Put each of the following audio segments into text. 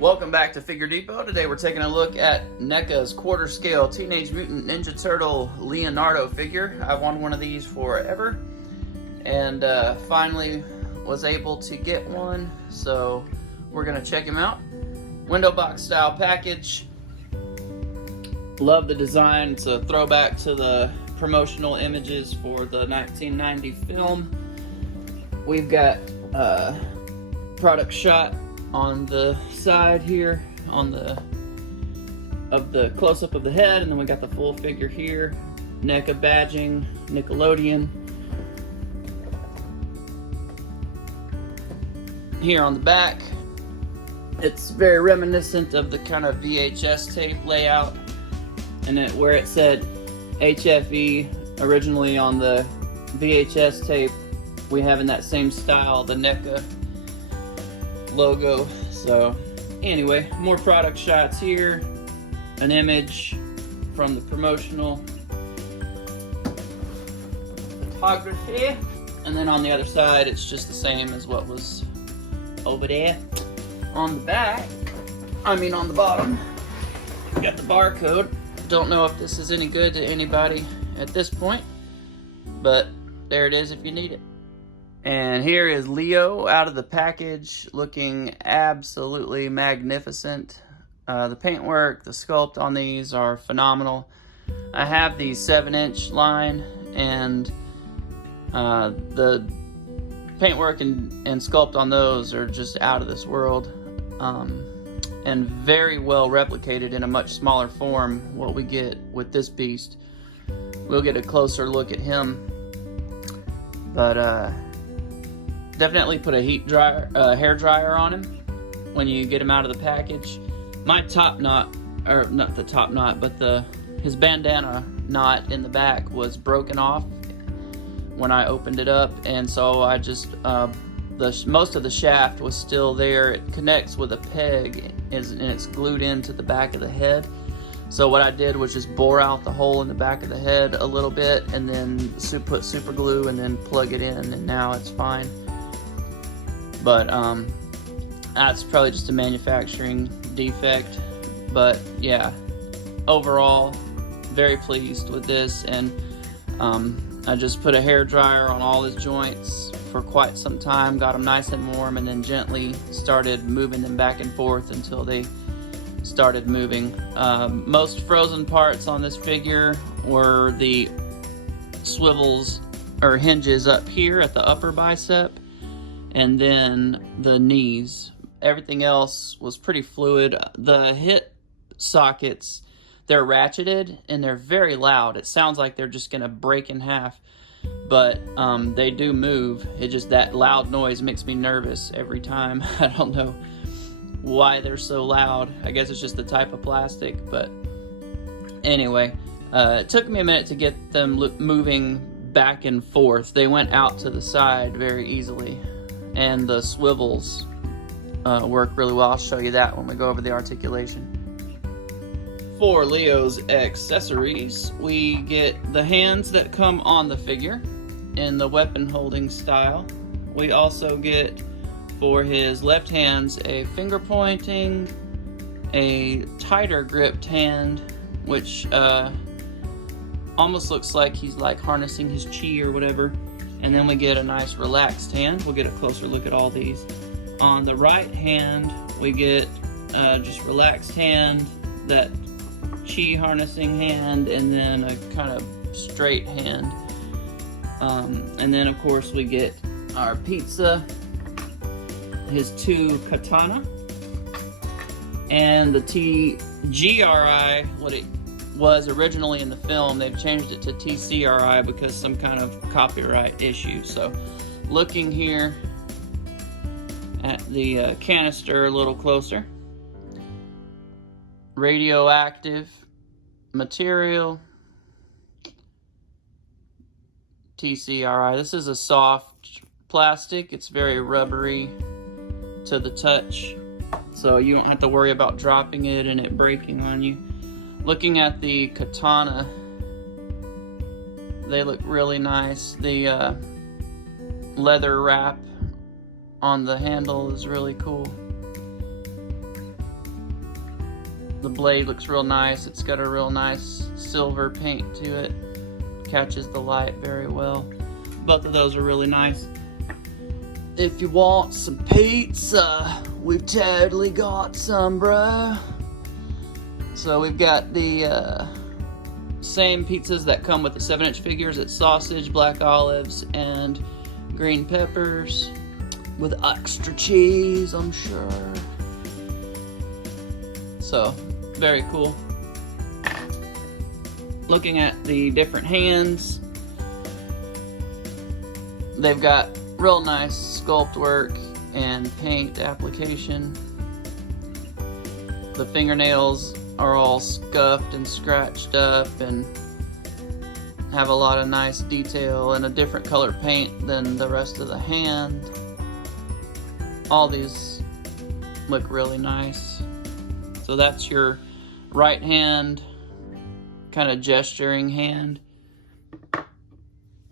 Welcome back to Figure Depot. Today we're taking a look at NECA's quarter scale Teenage Mutant Ninja Turtle Leonardo figure. I've wanted one of these forever and finally was able to get one, so we're gonna check him out. Window box style package. Love the design. It's a throwback to the promotional images for the 1990 film. We've got product shot on the side here, on the close-up of the head, and then we got the full figure here. NECA badging, Nickelodeon. Here on the back, it's very reminiscent of the kind of VHS tape layout, and where it said HFE originally on the VHS tape, we have in that same style the NECA logo. So anyway, more product shots here, an image from the promotional photography, and then on the other side it's just the same as what was over there. On the back, on the bottom, we got the barcode. Don't know if this is any good to anybody at this point, but there it is if you need it. And here is Leo out of the package, looking absolutely magnificent. The paintwork, the sculpt on these are phenomenal. I have the 7-inch line, and the paintwork and sculpt on those are just out of this world, and very well replicated in a much smaller form. What we get with this beast, we'll get a closer look at him, but definitely put a hair dryer on him when you get him out of the package. My top knot, or not the top knot, but his bandana knot in the back was broken off when I opened it up, and so I just most of the shaft was still there. It connects with a peg, and it's glued into the back of the head. So what I did was just bore out the hole in the back of the head a little bit, and then put super glue, and then plug it in, and now it's fine. But that's probably just a manufacturing defect. But yeah, overall, very pleased with this, and I just put a hair dryer on all his joints for quite some time, got them nice and warm, and then gently started moving them back and forth until they started moving. Most frozen parts on this figure were the swivels or hinges up here at the upper bicep, and then the knees. Everything else was pretty fluid. The hip sockets, they're ratcheted and they're very loud. It sounds like they're just gonna break in half, but they do move. It just, that loud noise makes me nervous every time. I don't know why they're so loud. I guess it's just the type of plastic, but anyway, it took me a minute to get them moving back and forth. They went out to the side very easily, and the swivels work really well. I'll show you that when we go over the articulation. For Leo's accessories, we get the hands that come on the figure in the weapon holding style. We also get, for his left hands, a finger pointing, a tighter gripped hand, which almost looks like he's like harnessing his chi or whatever. And then we get a nice relaxed hand. We'll get a closer look at all these. On the right hand, we get just relaxed hand, that chi harnessing hand, and then a kind of straight hand. And then of course we get our pizza, his 2 katana, and the TGRI, what it was originally in the film. They've changed it to TCRI because some kind of copyright issue. So looking here at the canister a little closer, radioactive material, TCRI. This is a soft plastic. It's very rubbery to the touch, so you don't have to worry about dropping it and it breaking on you. Looking at the katana, they look really nice. The leather wrap on the handle is really cool. The blade looks real nice. It's got a real nice silver paint to it. Catches the light very well. Both of those are really nice. If you want some pizza, we've totally got some, bro. So we've got the same pizzas that come with the 7-inch figures. It's sausage, black olives, and green peppers with extra cheese, I'm sure. So, very cool. Looking at the different hands, they've got real nice sculpt work and paint application. The fingernails are all scuffed and scratched up and have a lot of nice detail and a different color paint than the rest of the hand. All these look really nice. So that's your right hand, kind of gesturing hand.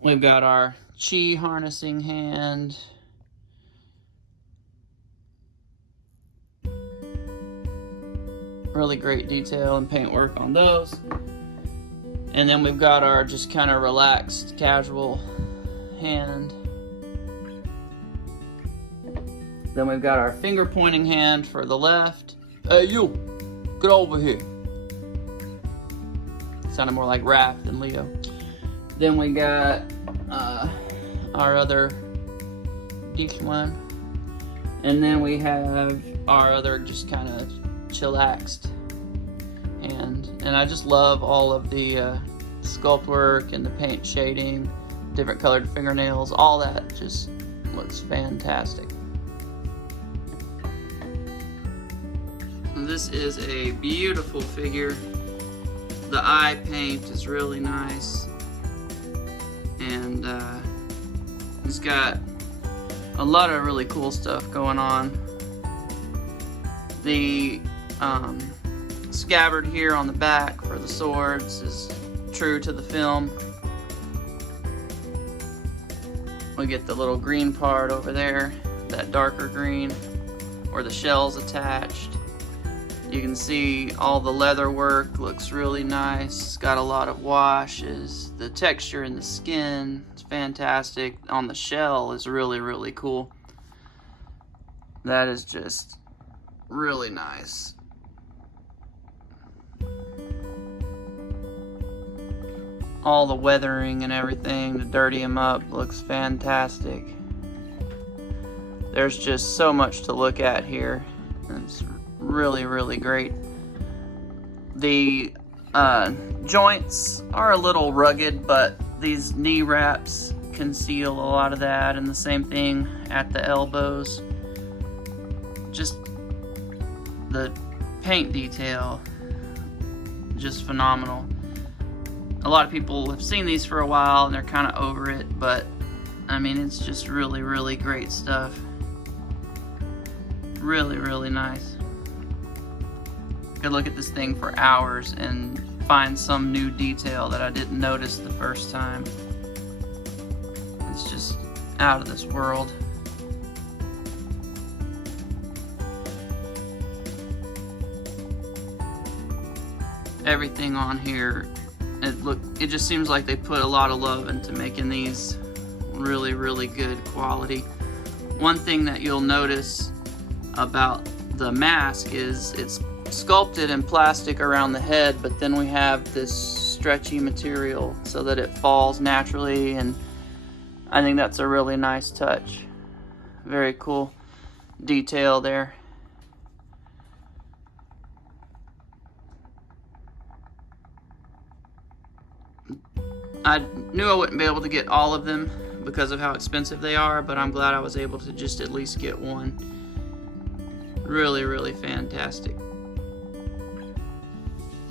We've got our chi harnessing hand. Really great detail and paint work on those. And then we've got our just kind of relaxed, casual hand. Then we've got our finger pointing hand for the left. Hey you, get over here. Sounded more like Raph than Leo. Then we got our other deep one. And then we have our other just kind of chillaxed hand. And I just love all of the sculpt work and the paint shading, different colored fingernails, all that just looks fantastic. This is a beautiful figure. The eye paint is really nice, and it's got a lot of really cool stuff going on. The scabbard here on the back for the swords is true to the film. We get the little green part over there, that darker green, where the shell's attached. You can see all the leather work looks really nice. It's got a lot of washes. The texture in the skin is fantastic. On the shell is really, really cool. That is just really nice. All the weathering and everything to dirty them up looks fantastic. There's just so much to look at here. It's really, really great. The joints are a little rugged, but these knee wraps conceal a lot of that, and the same thing at the elbows. Just the paint detail, just phenomenal. A lot of people have seen these for a while and they're kind of over it, but I mean, it's just really, really great stuff. Really, really nice. Could look at this thing for hours and find some new detail that I didn't notice the first time. It's just out of this world. Everything on here, it just seems like they put a lot of love into making these really, really good quality. One thing that you'll notice about the mask is it's sculpted in plastic around the head, but then we have this stretchy material so that it falls naturally, and I think that's a really nice touch. Very cool detail there. I knew I wouldn't be able to get all of them because of how expensive they are, but I'm glad I was able to just at least get one. Really, really fantastic.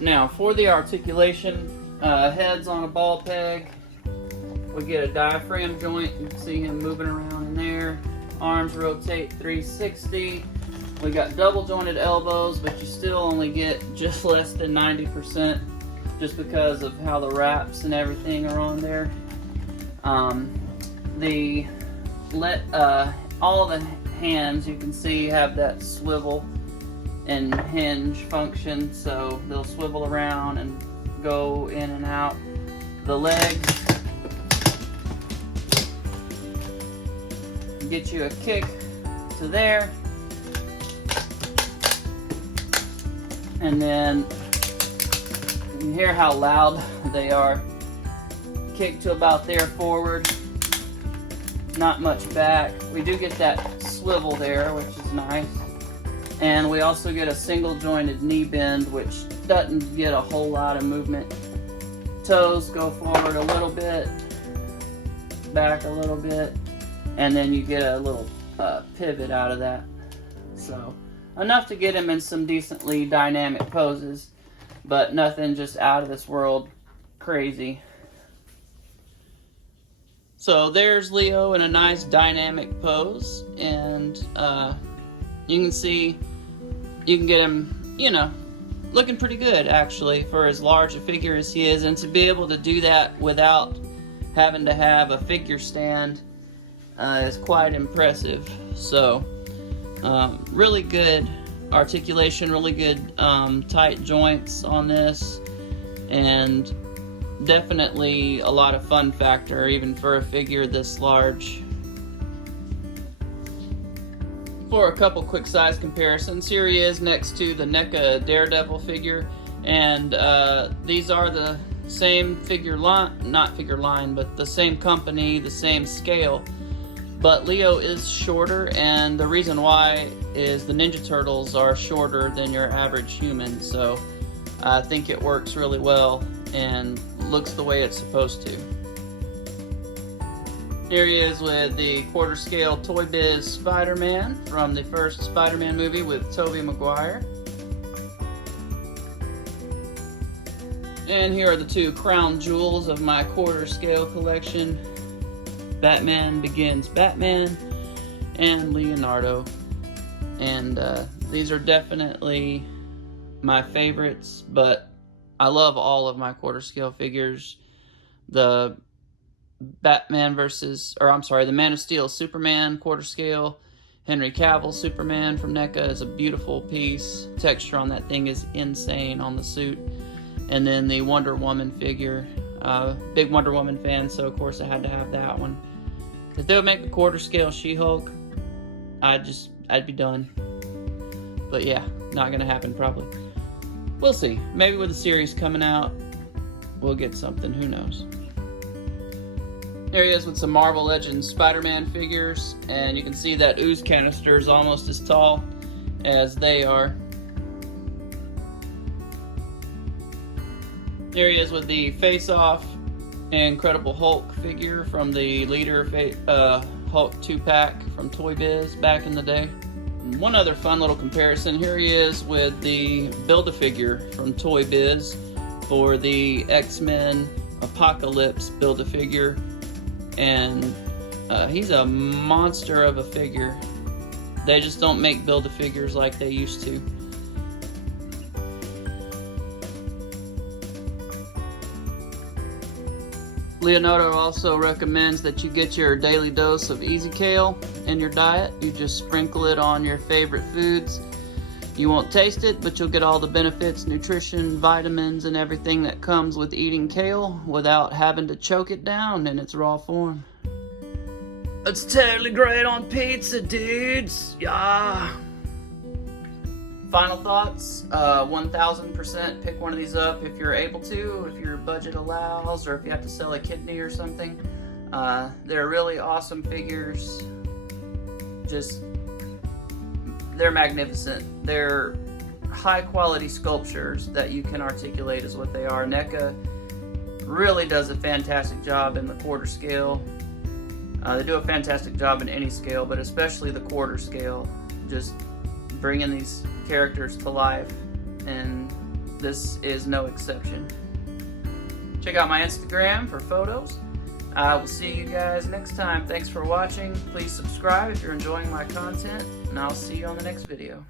Now, for the articulation, heads on a ball peg. We get a diaphragm joint. You can see him moving around in there. Arms rotate 360. We got double jointed elbows, but you still only get just less than 90% just because of how the wraps and everything are on there. All the hands, you can see, have that swivel and hinge function, so they'll swivel around and go in and out. The legs get you a kick to there, and then you can hear how loud they are. Kick to about there forward, not much back. We do get that swivel there, which is nice. And we also get a single jointed knee bend, which doesn't get a whole lot of movement. Toes go forward a little bit, back a little bit, and then you get a little pivot out of that. So enough to get him in some decently dynamic poses, but nothing just out of this world crazy. So there's Leo in a nice dynamic pose, and you can see you can get him, you know, looking pretty good actually for as large a figure as he is, and to be able to do that without having to have a figure stand is quite impressive. So really good articulation, really good tight joints on this, and definitely a lot of fun factor even for a figure this large. For a couple quick size comparisons, here he is next to the NECA Daredevil figure, and these are the same figure line, not figure line, but the same company, the same scale, but Leo is shorter, and the reason why is the Ninja Turtles are shorter than your average human, so I think it works really well and looks the way it's supposed to. Here he is with the quarter scale Toy Biz Spider-Man from the first Spider-Man movie with Tobey Maguire. And here are the two crown jewels of my quarter scale collection: Batman Begins Batman and Leonardo. And these are definitely my favorites, but I love all of my quarter scale figures. The the Man of Steel Superman quarter scale, Henry Cavill Superman from NECA is a beautiful piece. Texture on that thing is insane on the suit. And then the Wonder Woman figure, big Wonder Woman fan, so of course I had to have that one. If they would make a quarter scale She-Hulk, I'd be done. But yeah, not gonna happen probably. We'll see. Maybe with the series coming out, we'll get something. Who knows? Here he is with some Marvel Legends Spider-Man figures, and you can see that ooze canister is almost as tall as they are. Here he is with the Face-Off Incredible Hulk figure from the Leader Hulk 2-pack from Toy Biz back in the day. One other fun little comparison, here he is with the Build-A-Figure from Toy Biz for the X-Men Apocalypse Build-A-Figure, and he's a monster of a figure. They just don't make Build-A-Figures like they used to. Leonardo also recommends that you get your daily dose of Easy Kale in your diet. You just sprinkle it on your favorite foods. You won't taste it, but you'll get all the benefits, nutrition, vitamins, and everything that comes with eating kale without having to choke it down in its raw form. It's totally great on pizza, dudes! Yeah! Final thoughts, 1000% pick one of these up if you're able to, if your budget allows, or if you have to sell a kidney or something. They're really awesome figures. Just, they're magnificent. They're high quality sculptures that you can articulate is what they are. NECA really does a fantastic job in the quarter scale. They do a fantastic job in any scale, but especially the quarter scale. Just bringing these characters to life, and this is no exception. Check out my Instagram for photos. I will see you guys next time. Thanks for watching. Please subscribe if you're enjoying my content, and I'll see you on the next video.